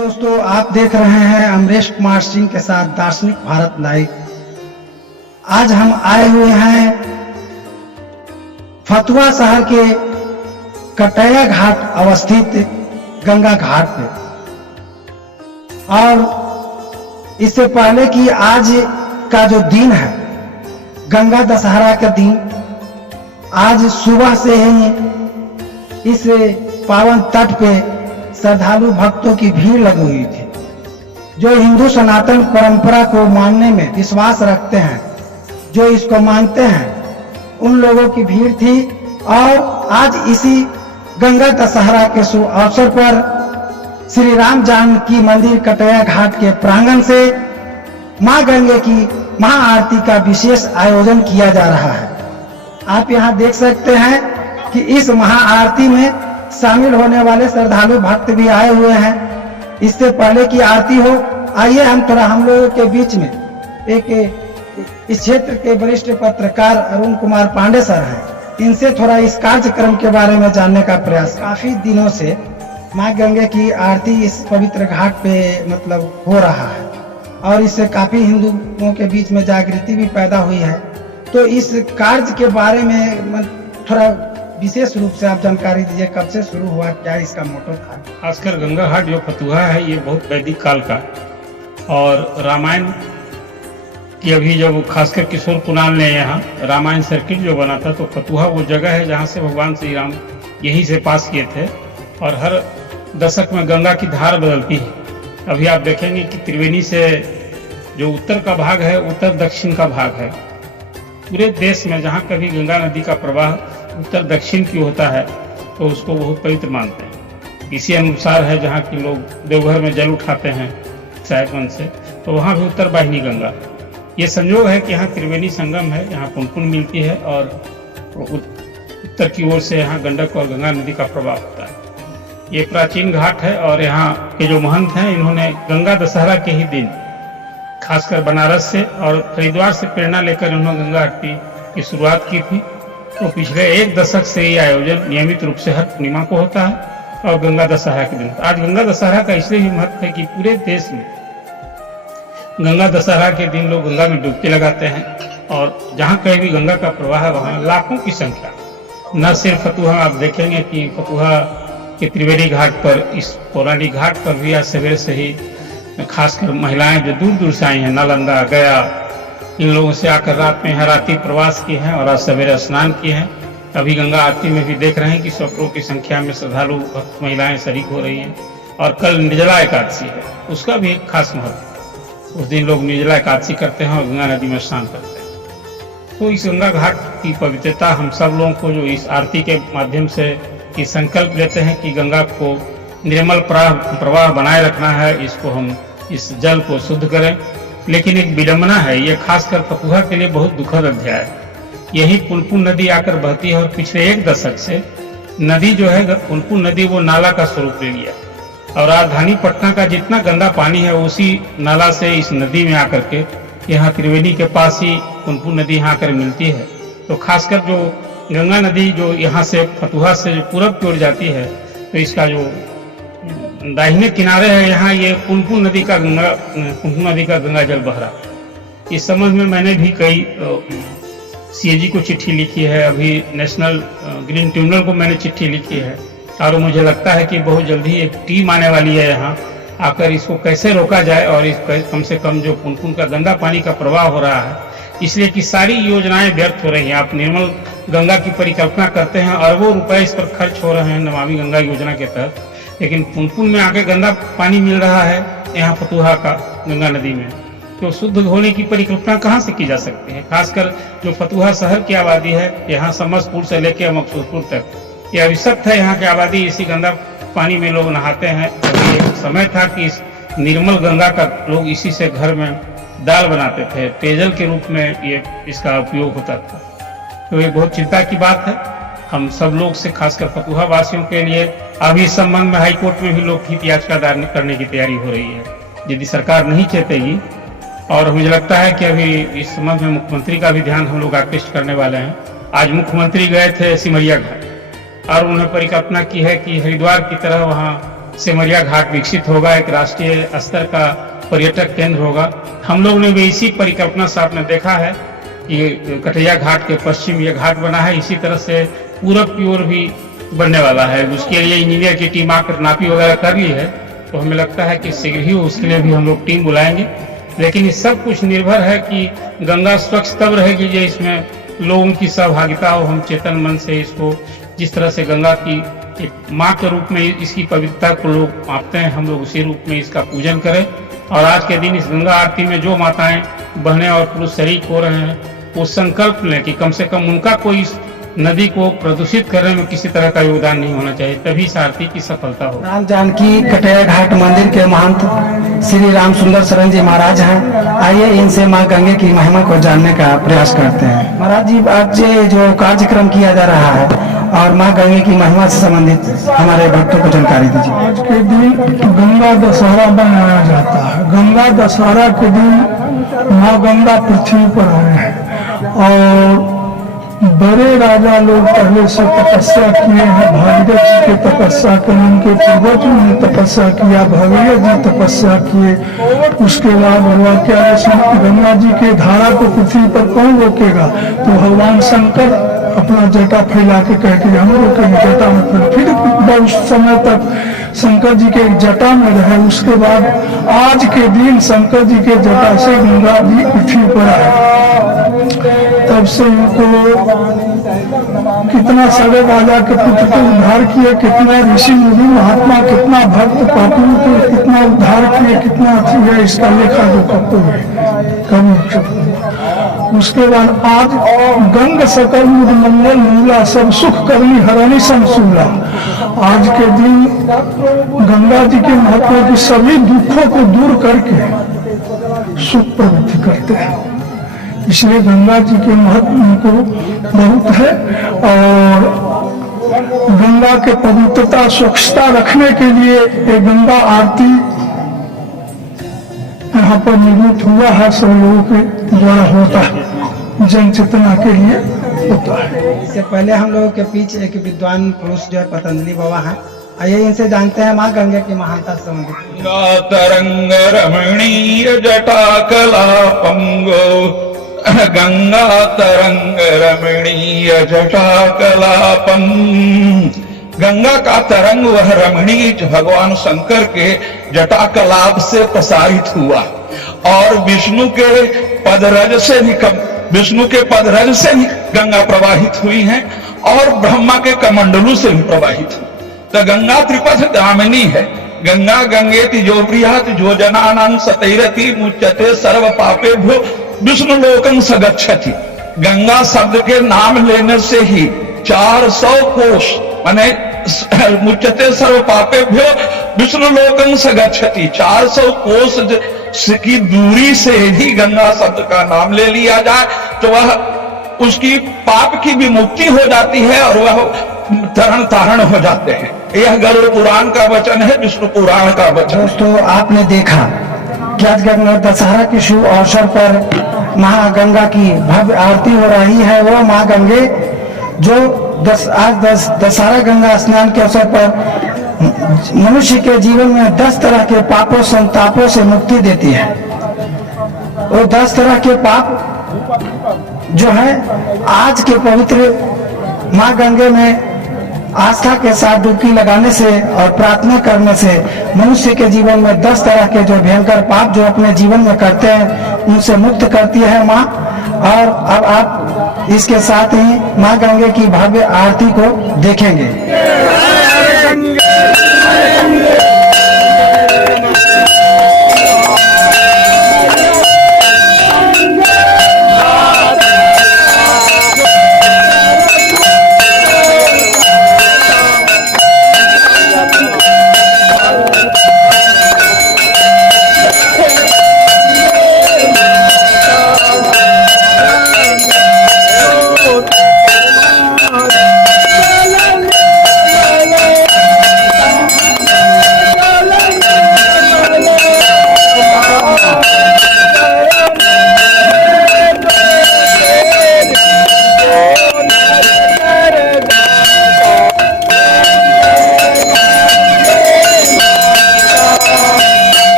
दोस्तों, आप देख रहे हैं अमरेश कुमार सिंह के साथ दार्शनिक भारत लाइव। आज हम आए हुए हैं फतुहा शहर के कटैया घाट अवस्थित गंगा घाट पे। और इससे पहले कि आज का जो दिन है गंगा दशहरा का दिन, आज सुबह से ही इस पावन तट पे श्रद्धालु भक्तों की भीड़ लगी हुई थी। जो हिंदू सनातन परंपरा को मानने में विश्वास रखते हैं, जो इसको मानते हैं, उन लोगों की भीड़ थी। और आज इसी गंगा दशहरा के शुभ अवसर पर श्री राम जानकी मंदिर कटैया घाट के प्रांगण से मां गंगे की महाआरती का विशेष आयोजन किया जा रहा है। आप यहां देख सकते हैं कि इस महाआरती में शामिल होने वाले श्रद्धालु भक्त भी आए हुए हैं। इससे पहले की आरती हो, आइए हम लोगों के बीच में एक इस क्षेत्र के वरिष्ठ पत्रकार अरुण कुमार पांडे सर हैं, इनसे थोड़ा इस कार्यक्रम के बारे में जानने का प्रयास। काफी दिनों से मां गंगे की आरती इस पवित्र घाट पे मतलब हो रहा है और इससे काफी हिंदुओं के बीच में जागृति भी पैदा हुई है। तो इस कार्य के बारे में थोड़ा विशेष रूप से आप जानकारी दीजिए, कब से शुरू हुआ, क्या इसका मोटो था? खासकर गंगा घाट जो फतुहा है ये बहुत वैदिक काल का, और रामायण की अभी जब खासकर किशोर कुणाल ने यहाँ रामायण सर्किट जो बना था, तो फतुहा वो जगह है जहाँ से भगवान श्री राम यहीं से पास किए थे। और हर दशक में गंगा की धार बदलती है। अभी आप देखेंगे कि त्रिवेणी से जो उत्तर का भाग है, उत्तर दक्षिण का भाग है। पूरे देश में जहाँ कभी गंगा नदी का प्रवाह उत्तर दक्षिण की होता है तो उसको बहुत पवित्र मानते हैं। इसी अनुसार है जहाँ की लोग देवघर में जल उठाते हैं साहेबगंज से, तो वहाँ भी उत्तर वाहिनी गंगा। ये संयोग है कि यहाँ त्रिवेणी संगम है, यहाँ पुनपुन मिलती है और उत्तर की ओर से यहाँ गंडक और गंगा नदी का प्रवाह होता है। ये प्राचीन घाट है और यहाँ के जो महंत हैं, इन्होंने गंगा दशहरा के ही दिन खासकर बनारस से और हरिद्वार से प्रेरणा लेकर उन्होंने गंगा आरती की शुरुआत की थी। तो पिछले एक दशक से ये आयोजन नियमित रूप से हर पूर्णिमा को होता है और गंगा दशहरा के दिन। आज गंगा दशहरा का इसलिए भी महत्व है कि पूरे देश में गंगा दशहरा के दिन लोग गंगा में डुबकी लगाते हैं और जहाँ कहीं भी गंगा का प्रवाह है वहाँ लाखों की संख्या। न सिर्फ फतुहा, आप देखेंगे कि फतुहा के त्रिवेणी घाट पर, इस पौराणिक घाट पर भी आज सवेरे से ही खासकर महिलाएं जो दूर दूर से आई हैं, नालंदा, गया, इन लोगों से आकर रात में रात्रि प्रवास किए हैं और आज सवेरे स्नान किए हैं। अभी गंगा आरती में भी देख रहे हैं कि सैकड़ों की संख्या में श्रद्धालु भक्त महिलाएं शरीक हो रही हैं। और कल निर्जला एकादशी है, उसका भी एक खास महत्व। उस दिन लोग निर्जला एकादशी करते हैं और गंगा नदी में स्नान करते हैं। तो इस गंगा घाट की पवित्रता हम सब लोगों को जो इस आरती के माध्यम से ये संकल्प लेते हैं कि गंगा को निर्मल प्रवाह बनाए रखना है, इसको हम इस जल को शुद्ध करें। लेकिन एक विडंबना है, ये खासकर फतुहा के लिए बहुत दुखद अध्याय है। यही पुनपुन नदी आकर बहती है और पिछले एक दशक से नदी जो है पुनपुन नदी वो नाला का स्वरूप ले लिया और राजधानी पटना का जितना गंदा पानी है उसी नाला से इस नदी में आकर के यहाँ त्रिवेणी के पास ही पुनपुन नदी यहाँ आकर मिलती है। तो खासकर जो गंगा नदी जो यहाँ से फतुहा से जो पूरब की ओर जाती है, तो इसका जो दाहिने किनारे है यहाँ ये पुनपुन नदी का गंगा जल बह रहा है। इस संबंध में मैंने भी कई सीएजी को चिट्ठी लिखी है, अभी नेशनल ग्रीन ट्रिब्यूनल को मैंने चिट्ठी लिखी है और मुझे लगता है कि बहुत जल्दी एक टीम आने वाली है यहाँ आकर इसको कैसे रोका जाए और इस कम से कम जो पुनपुन का गंदा पानी का प्रवाह हो रहा है, इसलिए कि सारी योजनाएं व्यर्थ हो रही हैं। आप निर्मल गंगा की परिकल्पना करते हैं, अरबों रुपए इस पर खर्च हो रहे हैं नमामि गंगा योजना के तहत, लेकिन पुनपुन में आके गंदा पानी मिल रहा है यहाँ फतुहा का गंगा नदी में, तो शुद्ध होने की परिकल्पना कहाँ से की जा सकती है? खासकर जो फतुहा शहर की आबादी है, यहाँ समस्तपुर से लेकर मकसूदपुर तक ये अभिशप्त है। यहाँ की आबादी इसी गंदा पानी में लोग नहाते हैं। अभी एक समय था कि इस निर्मल गंगा का लोग इसी से घर में दाल बनाते थे, पेयजल के रूप में ये इसका उपयोग होता था। तो ये बहुत चिंता की बात है हम सब लोग से, खासकर फतुहा वासियों के लिए। अभी इस संबंध में हाईकोर्ट में भी लोकहित याचिका दायर करने की तैयारी हो रही है यदि सरकार नहीं चेतेगी। और मुझे लगता है कि अभी इस संबंध में मुख्यमंत्री का भी ध्यान हम लोग आकृष्ट करने वाले हैं। आज मुख्यमंत्री गए थे सिमरिया घाट और उन्होंने परिकल्पना की है कि हरिद्वार की तरह वहाँ सिमरिया घाट विकसित होगा, एक राष्ट्रीय स्तर का पर्यटक केंद्र होगा। हम लोग ने भी इसी परिकल्पना से आपने देखा है कि कटैया घाट के पश्चिम ये घाट बना है, इसी तरह से पूरब की ओर भी बनने वाला है। उसके लिए इंजीनियर की टीम आकर नापी वगैरह कर ली है, तो हमें लगता है कि शीघ्र ही उसके लिए भी हम लोग टीम बुलाएंगे। लेकिन ये सब कुछ निर्भर है कि गंगा स्वच्छ तब रहेगी जो इसमें लोगों की सहभागिता हो, हम चेतन मन से इसको जिस तरह से गंगा की एक माँ के रूप में इसकी पवित्रता को लोग मापते हैं, हम लोग उसी रूप में इसका पूजन करें। और आज के दिन इस गंगा आरती में जो माताएं बहनें और पुरुष शरीक हो रहे हैं वो संकल्प लें कि कम से कम उनका कोई नदी को प्रदूषित करने में किसी तरह का योगदान नहीं होना चाहिए, तभी इस आरती की सफलता हो। राम जानकी कटैया घाट मंदिर के महंत श्री राम सुंदर शरण जी महाराज हैं। आइए इनसे माँ गंगे की महिमा को जानने का प्रयास करते हैं। महाराज जी, आज ये जो कार्यक्रम किया जा रहा है और माँ गंगे की महिमा से संबंधित हमारे भक्तों को जानकारी दीजिए। आज के दिन गंगा दशहरा मनाया जाता है। गंगा दशहरा के दिन माँ गंगा पृथ्वी पर आए हैं और बड़े राजा लोग पहले से तपस्या किए हैं। भागीरथ जी के तपस्या के उनके पूर्वजों ने तपस्या किया, भगीरथ जी तपस्या किए। उसके बाद हुआ क्या, गंगा जी के धारा को पृथ्वी पर कौन रोकेगा, तो भगवान शंकर अपना जटा फैला के कह के हम रोकेंगे, जटा में फिर बहुत समय तक शंकर जी के जटा में रहे। उसके बाद आज के दिन शंकर जी के जटा से गंगा जी पृथ्वी पर आए। तब से उनको कितना सगे राजा के पुत्र को उद्धार किए, कितना ऋषि मुनि महात्मा, कितना भक्त पापियों के कितना उद्धार किए, कितना अच्छी है, इसका लेखा जो करते हुए कभी। उसके बाद आज गंग सकल मुद मंगल मूला सब सुख करनी हरणी समसूला। आज के दिन गंगा जी के महत्व की सभी दुखों को दूर करके सुख प्रवृत्ति करते हैं, इसलिए गंगा जी के महत्व को बहुत है। और गंगा के पवित्रता स्वच्छता रखने के लिए एक गंगा आरती यहाँ पर निर्मित हुआ है, सब लोगों के द्वारा होता है, जन चेतना के लिए होता है। इससे पहले हम लोगों के पीछे एक विद्वान पुरुष जो है पतंजलि बाबा हैं, आइए इनसे जानते हैं माँ गंगा की महानता से संबंधित। गंगा तरंग रमणीय जटा कलापंगो, गंगा तरंग रमणीय जटा कलापम। गंगा का तरंग वह रमणीय भगवान शंकर के जटा कलाप से प्रसारित हुआ और विष्णु के पदरज से गंगा प्रवाहित हुई है और ब्रह्मा के कमंडलू से भी प्रवाहित हुई। तो गंगा त्रिपथ गामिनी है। गंगा गंगेति जो बृहत जो जनानां सतैरति मुच्यते सर्व पापेभ्यो विष्णु लोकं सगच्छति। गंगा शब्द के नाम लेने से ही 400 कोष माने मुच्यते सर्व पापेभ्यो विष्णु लोकं सगच्छति, 400 कोष की दूरी से ही गंगा शब्द का नाम ले लिया जाए तो वह उसकी पाप की भी मुक्ति हो जाती है और वह तरण तारण हो जाते हैं। यह गरुड़ पुराण का वचन है, विष्णु पुराण का वचन। दोस्तों, आपने देखा कि आज गंगा दशहरा के शुभ अवसर पर माँ गंगा की भव्य आरती हो रही है। वो माँ गंगे जो आज दशहरा गंगा स्नान के अवसर पर मनुष्य के जीवन में 10 तरह के पापों संतापों से मुक्ति देती है। वो 10 तरह के पाप जो है आज के पवित्र माँ गंगे में आस्था के साथ डुबकी लगाने से और प्रार्थना करने से मनुष्य के जीवन में 10 तरह के जो भयंकर पाप जो अपने जीवन में करते हैं उनसे मुक्त करती है माँ। और अब आप इसके साथ ही माँ गंगे की भव्य आरती को देखेंगे।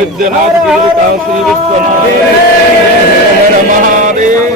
विद्यानाथ की जय, काशी विश्वनाथ हर हर महादेव।